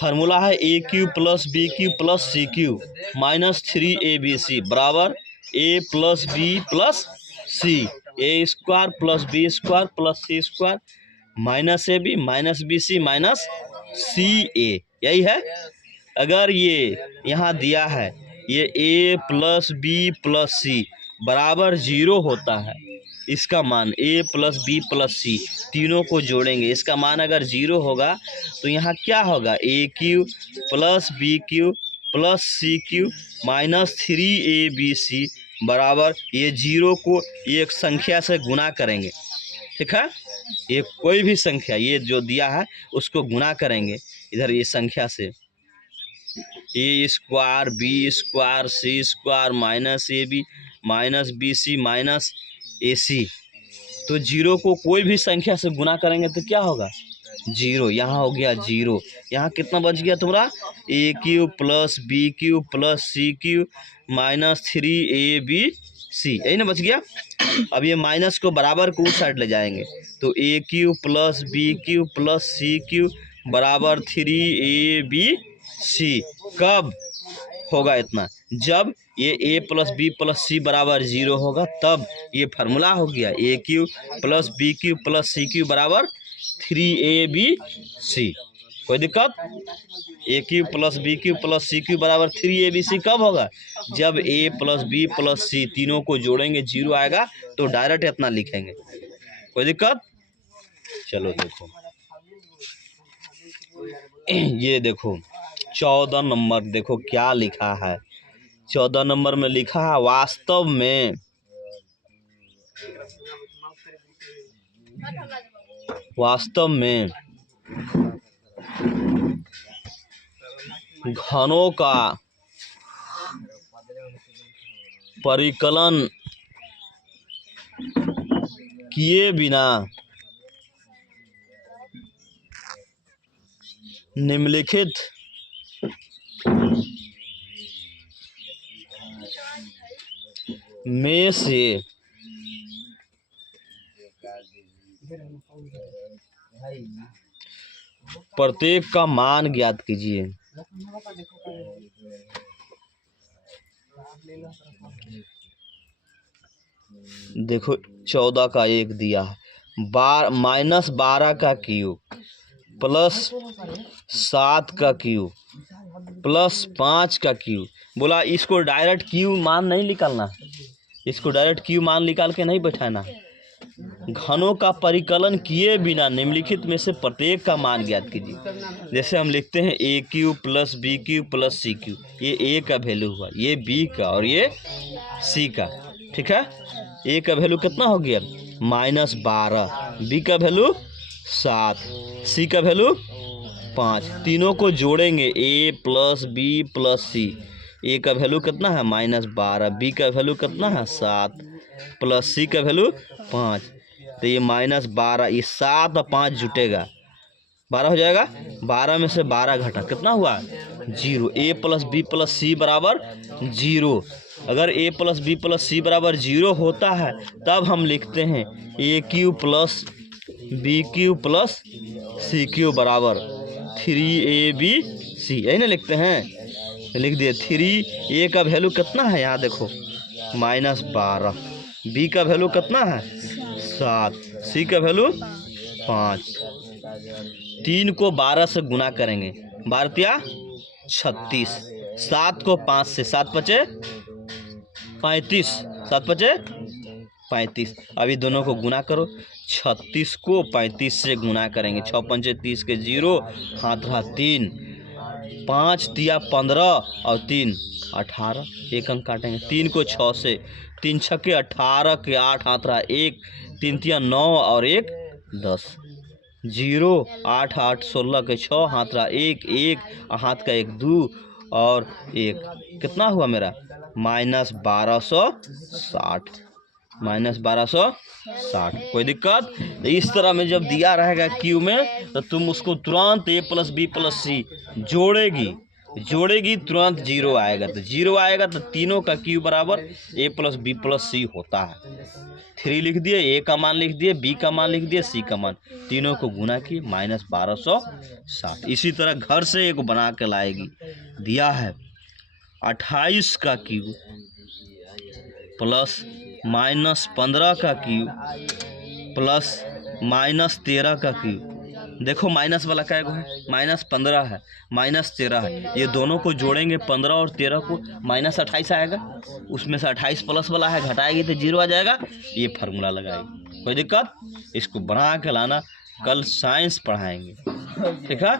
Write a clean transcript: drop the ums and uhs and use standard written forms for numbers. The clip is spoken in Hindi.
फार्मूला है A cube plus B cube plus C cube minus 3abc बराबर A plus B plus C, A square plus B square plus C square minus A B minus B C minus C A, यही है। अगर ये यहाँ दिया है ये A plus B plus C बराबर 0 होता है, इसका मान A plus B plus C तीनों को जोड़ेंगे, इसका मान अगर 0 होगा तो यहाँ क्या होगा, A cube plus B cube plus C cube minus 3abc बराबर ये 0 को एक संख्या से गुना करेंगे, ठीक है। ये कोई भी संख्या ये जो दिया है उसको गुना करेंगे इधर ये संख्या से, A square B square C square minus A B minus B C minus A C, तो 0 को कोई भी संख्या से गुना करेंगे तो क्या होगा 0, यहाँ हो गया 0। यहाँ कितना बच गया तुम्हारा A cube plus B cube plus C cube minus 3abc, यही ना बच गया। अब ये माइनस को बराबर को उस साइड ले जाएंगे तो A cube plus B cube plus C cube बराबर 3abc कब होगा इतना, जब ये A plus B plus C बराबर 0 होगा, तब ये फार्मूला हो गया A cube plus B cube plus C cube बराबर 3abc। कोई दिक्कत, A cube plus B cube plus C cube बराबर 3abc कब होगा, जब A plus B plus C तीनों को जोड़ेंगे 0 आएगा तो डायरेक्ट इतना लिखेंगे। कोई दिक्कत, चलो देखो ये देखो 14 नंबर देखो क्या लिखा है, 14 नंबर में लिखा है वास्तव में घनों का परिकलन किए बिना निम्नलिखित में से प्रत्येक का मान ज्ञात कीजिए। देखो 14 का 1 दिया है, माइनस 12 का क्यूब प्लस 7 का क्यूब प्लस 5 का क्यूब, बोला इसको डायरेक्ट क्यूब मान नहीं निकालना, इसको डायरेक्ट क्यूब मान निकाल के नहीं बैठाना, घनों का परिकलन किए बिना निम्नलिखित में से प्रत्येक का मान ज्ञात कीजिए। जैसे हम लिखते हैं A cube plus B cube plus C cube, ये ए का वैल्यू हुआ, ये बी का और ये सी का, ठीक है। ए का वैल्यू कितना हो गया -12, बी का वैल्यू 7, सी का वैल्यू 5, तीनों को जोड़ेंगे ए प्लस बी प्लस सी, ए का वैल्यू कितना है -12, बी का वैल्यू कितना है 7 प्लस सी का वैल्यू 5, तो ये -12, ये 7 और 5 जुटेगा 12 हो जाएगा, 12 में से 12 घटा कितना हुआ 0, A plus B plus C बराबर 0। अगर A plus B plus C बराबर 0 होता है तब हम लिखते हैं A cube plus B cube plus C cube बराबर 3abc, यही ना लिखते हैं, लिख दिए 3। ए का वैल्यू कितना है यहाँ देखो -12, बी का वैल्यू कितना है 7, सी का वैल्यू 5, 3 को 12 से गुना करेंगे, 12 36, 7 को 5 से 7 बचे 35, 7 बचे 35, अभी दोनों को गुना करो, 36 को 35 से गुना करेंगे, 6 पंचे 30 के 0, हाथ रहा 3, 5 तिया 15 और 3 18, एक अंक काटेंगे, 3 को 6 से, 3 छक्के 18 के 8, हाथ रहा 1, 3 तिया 9 और 1 10, 0 8 8 16 के 6, हाथ रहा 1 1, हाथ का 1 2 और 1, कितना हुआ मेरा -1260। कोई दिक्कत, तो इस तरह में जब दिया रहेगा क्यू में तो तुम उसको तुरंत ए प्लस बी प्लस सी जोड़ेगी जोड़ेगी तुरंत जीरो आएगा, तो जीरो आएगा तो तीनों का क्यूब बराबर ए प्लस बी प्लस सी होता है। 3 लिख दिए, ए का मान लिख दिए, बी का मान लिख दिए, सी का मान, तीनों को गुना किए -1260। इसी तरह घर से एक बना के लाएगी। दिया है 28 का क्यूब प्लस -15 का क्यूब प्लस -13 का क्यूब। देखो माइनस वाला क्या है, -15 है, -13 है, ये दोनों को जोड़ेंगे 15 और 13 को, -28 आएगा। उसमें से 28 प्लस वाला है, घटाएगी तो जीरो आ जाएगा। ये फार्मूला लगाएगी, कोई दिक्कत? इसको बना के लाना, कल साइंस पढ़ाएंगे, ठीक है।